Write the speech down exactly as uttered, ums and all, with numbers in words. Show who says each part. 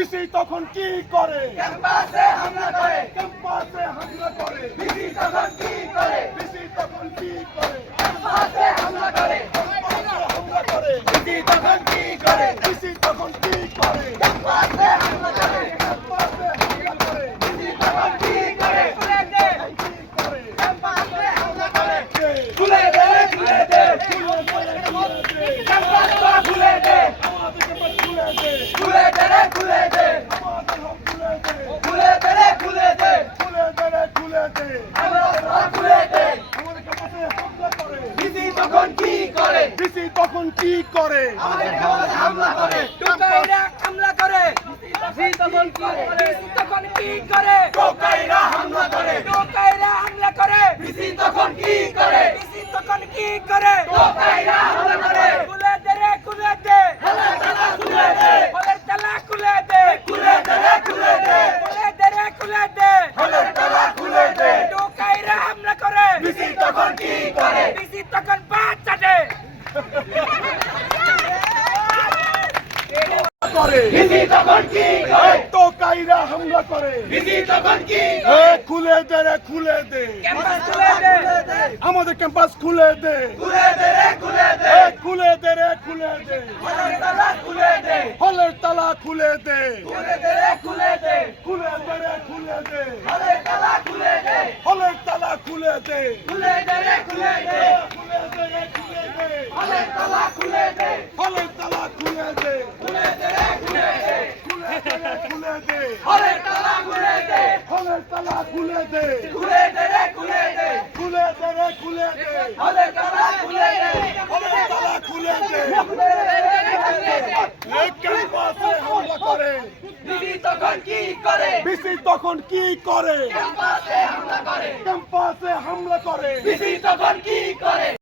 Speaker 1: BC তখন কি করে?
Speaker 2: ক্যাম্পাসে হামলা করে,
Speaker 1: ক্যাম্পাসে হামলা করে।
Speaker 2: বিসি তখন কি করে?
Speaker 1: বিসি তখন কি করে?
Speaker 2: ক্যাম্পাসে হামলা করে,
Speaker 1: ক্যাম্পাসে হামলা করে।
Speaker 2: বিসি তখন কি করে?
Speaker 1: বিসি তখন কি করে?
Speaker 2: ক্যাম্পাসে হামলা করে,
Speaker 1: ক্যাম্পাসে হামলা করে।
Speaker 2: বিসি তখন কি করে? খুলে দে,
Speaker 1: কি করে?
Speaker 2: ক্যাম্পাসে হামলা করে,
Speaker 1: কে?
Speaker 2: খুলে দে, খুলে দে,
Speaker 1: খুলে দে, খুলে দে।
Speaker 2: ক্যাম্পাসটা খুলে দে,
Speaker 1: আমাদের ক্যাম্পাস খুলে দে।
Speaker 2: খুলে দে রে, খুলে দে,
Speaker 1: আমাদের হক খুলে দে।
Speaker 2: খুলে দে রে, খুলে দে,
Speaker 1: খুলে দে রে, খুলে দে।
Speaker 2: আমরা সব খুলে দে।
Speaker 1: আমাদের ক্যাম্পাসে হামলা করে।
Speaker 2: বিসি তখন কি করে?
Speaker 1: বিসি তখন কি করে?
Speaker 2: আমাদের ক্যাম্পাসে হামলা করে, টোকাইরা হামলা করে, বিসি তখন কি করে? বিসি তখন কি করে? টোকাইরা হামলা করে, টোকাইরা হামলা করে, বিসি তখন কি করে? বিসি তখন কি করে? টোকাইরা হামলা করে, খুলে দে রে, খুলে দে, হলের তালা খুলে দে, হলের তালা খুলে দে, খুলে দে রে, খুলে দে, খুলে দে রে, খুলে দে, হলের তালা খুলে দে, টোকাইরা হামলা করে, বিসি তখন কি করে? বিসি তখন বাচ্চা দে
Speaker 1: করে।
Speaker 2: বিসি তখন কি করে?
Speaker 1: তো কাইরা হামলা করে।
Speaker 2: বিসি তখন কি
Speaker 1: এ খুলে দে রে, খুলে দে।
Speaker 2: ক্যাম্পাস খুলে দে,
Speaker 1: আমাদের ক্যাম্পাস খুলে দে।
Speaker 2: খুলে দে রে, খুলে দে,
Speaker 1: এ খুলে দে রে, খুলে দে।
Speaker 2: হলের তালা খুলে দে,
Speaker 1: হলের তালা খুলে দে।
Speaker 2: খুলে দে রে, খুলে দে,
Speaker 1: খুলে দে রে, খুলে দে।
Speaker 2: হলের তালা খুলে দে,
Speaker 1: হলের তালা খুলে দে।
Speaker 2: খুলে দে রে, খুলে দে,
Speaker 1: খুলে দে রে, খুলে দে।
Speaker 2: হলের তালা খুলে দে,
Speaker 1: হলের তালা খুলে দে।
Speaker 2: খুলে দে রে, খুলে দে,
Speaker 1: খুলে দে রে, খুলে দে।
Speaker 2: হলের তালা খুলে দে,
Speaker 1: হলের তালা খুলে দে।
Speaker 2: খুলে দে রে, খুলে দে,
Speaker 1: খুলে দে রে, খুলে দে।
Speaker 2: হলের তালা খুলে দে,
Speaker 1: হলের তালা খুলে দে।
Speaker 2: খুলে দে রে, খুলে দে।
Speaker 1: এ ক্যাম্পাসে হামলা করে।
Speaker 2: বিসি তখন কি করে?
Speaker 1: বিসি তখন কি করে?
Speaker 2: ক্যাম্পাসে হামলা করে,
Speaker 1: ক্যাম্পাসে হামলা করে।
Speaker 2: বিসি তখন কি করে?